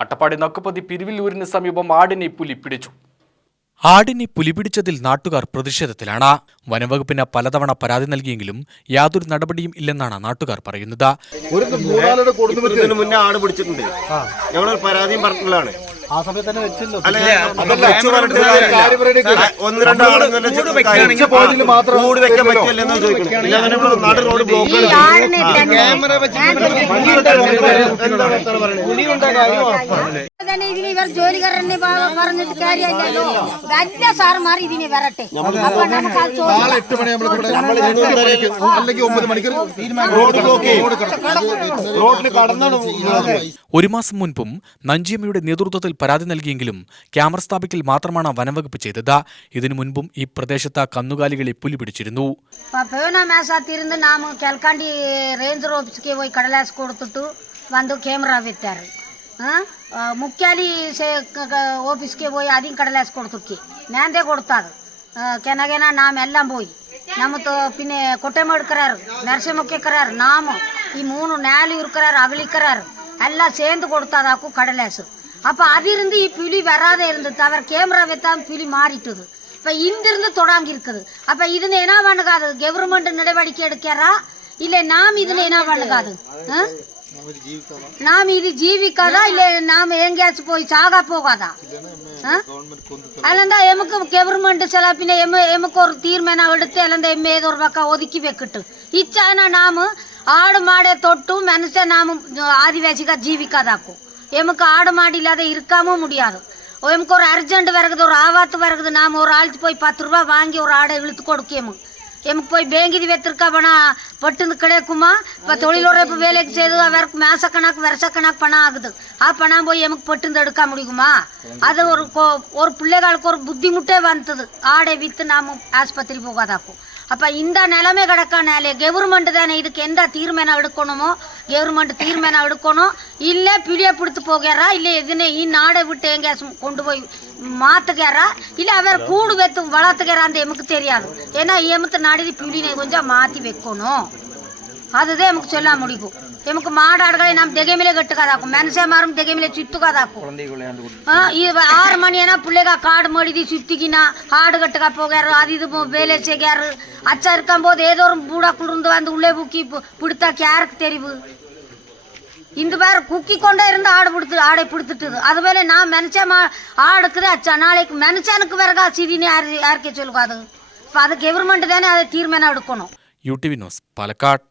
അട്ടപ്പാടി നക്കുപതി പിരിവില്ലൂരിന് സമീപം ആടിനെ പുലി പിടിച്ചു. ആടിനെ പുലിപിടിച്ചതിൽ നാട്ടുകാർ പ്രതിഷേധത്തിലാണ്. വനംവകുപ്പിന് പലതവണ പരാതി നൽകിയെങ്കിലും യാതൊരു നടപടിയും ഇല്ലെന്നാണ് നാട്ടുകാർ പറയുന്നത്. മുന്നേ ആട് പിടിച്ചിട്ടുണ്ട്, ഞങ്ങൾ പരാതിയും പറഞ്ഞിട്ടുള്ളതാണ്. ആ സമയത്ത് തന്നെ വെച്ചല്ലോ. ഒന്ന് രണ്ട് കൂട് വെക്കാൻ പറ്റില്ലെന്ന് ചോദിക്കണം. നാട് റോഡ് ബ്ലോക്ക് ഇതിന് ഇവർ ജോലിക്കാരനെ പറഞ്ഞിട്ട് കാര്യമില്ലല്ലോ. വലിയ സാറുമാർ ഇതിനെ വരട്ടെ. ഒരു മാസം മുൻപും നഞ്ചിയമ്മയുടെ നേതൃത്വത്തിൽ പരാതി നൽകിയെങ്കിലും ക്യാമറ സ്ഥാപിക്കൽ മാത്രമാണ് വനംവകുപ്പ് ചെയ്തത്. ഇതിനു മുൻപും ഈ പ്രദേശത്ത് കന്നുകാലികളെ പുലി പിടിച്ചിരുന്നു. നാം കേൾക്കാണ്ടി റേഞ്ചർ ഓഫീസിലേക്ക് പോയി കടലാസ് കൊടുത്തിട്ട് വന്ന് ക്യാമറ വെച്ചാറ്. മുഖ്യാലി ഓഫീസിലേക്ക് പോയി ആദ്യം കടലാസ് കൊടുത്തു. നേരത്തെ കൊടുത്താറ് ಕೆನಗೆನ ನಾಮೆല്ലാം പോയി. നമുക്ക് പിന്നെ കൊട്ടയം എടുക്കറാറ്, നരസിംഹക്കറാറ്, നാമ ഈ മൂന്ന് നാല് ഇരിക്കറാറ്, അവളിക്കറാറ് എല്ലാം ചേർന്ന് കൊടുത്താതാക്കും കടലാസ്. அப்போ அதிலிருந்து புலி வராத இருந்தது. அவர் கேமரா வைத்தான் புலி மாறிட்டது. இப்போ இங்கிருந்து தொடங்கி இருக்குது. அப்போ இதுன்னு என்ன பண்ணுகாது? கவர்மெண்ட் நடவடிக்கை எடுக்கிறா இல்லை நாம் இதுன்னு என்ன பண்ணுகாது? நாம் இது ஜீவிக்காதா இல்லை நாம் எங்கேயாச்சும் போய் சாகா போகாதா? അല്ലെന്താ എമക്ക് ഗവൺമെന്റ് ചില പിന്നെ എമക്ക് ഒരു തീരുമാനം എടുത്ത് അല്ലെന്താ ഏതൊരു പക്ക ഒതുക്കി വെക്കിട്ട് ഇച്ചാന നാം ആട് മാടെ തൊട്ടും മനുഷ്യ നാം ആദിവാസിക ജീവിക്കാതാക്കും. எமக்கு ஆடு மாடு இல்லாத இருக்காம முடியாது. எமக்கு ஒரு அர்ஜென்ட் வருகுது, ஒரு ஆவாத்து வருகுது, நாம் ஒரு ஆளுக்கு போய் 10 ரூபா வாங்கி ஒரு ஆடை இழுத்து கொடுக்கேமு. எமக்கு போய் பேங்கிது வைத்திருக்கா பணம் பட்டுந்து கிடைக்குமா? இப்போ தொழிலுறப்பு வேலைக்கு செய்து அவருக்கு மாசக்கணக்கு வருஷக்கணக்கு பணம் ஆகுது. பணம் போய் எமக்கு பட்டுந்து எடுக்க முடியுமா? அது ஒரு பிள்ளைகளுக்கு ஒரு புத்திமுட்டே வந்தது. ஆடை விற்று நாம் ஆஸ்பத்திரி போகாதாக்கும். அப்போ இந்த நிலைமை கிடக்கானாலே கவர்மெண்ட் தானே இதுக்கு எந்த தீர்மானம் எடுக்கணுமோ கவர்மெண்ட் தீர்மானம் எடுக்கணும். இல்லை பிடியை பிடித்து போகிறாரா இல்லை எதுனே நாடை விட்டு எங்கேயாச்சும் கொண்டு போய் மாற்றுகிறாரா இல்லை அவர் கூடு வைத்து வளர்த்துக்கிறான்னு எமக்கு தெரியாது. ஏன்னா எமத்து நாடி பிடினை கொஞ்சம் மாற்றி வைக்கணும். அதுதான் எமக்கு சொல்ல முடியும். எமக்கு மாடாடுகளை நாம் தெகைமையிலே கட்டுக்காதாக்கும், மனுஷமாரும் தெகைமையிலே சுத்துக்காதாக்கும். 6 மணி ஏன்னா பிள்ளைக காடு மடிதி சுத்திக்கினா ஆடு கட்டுக்கா போகிறாரு, அது இது வேலை செய்கிறாரு. அச்சா இருக்கும் போது ஏதோ ஒரு பூடாக்குள் இருந்து வந்து உள்ளே பூக்கி பிடித்தா யாருக்கு தெரிவு? இந்த பேர் குக்கி கொண்டே இருந்து ஆடை பிடித்துட்டுது. அதுபோல நான் மனுஷன் ஆடுக்குது அச்சா நாளைக்கு மனுஷனுக்கு பிறகா சிதினு யாருக்கே சொல்லுக்காது. இப்போ அது கவர்மெண்ட் தானே அதை தீர்மானம் எடுக்கணும். UTV news, Palakkad.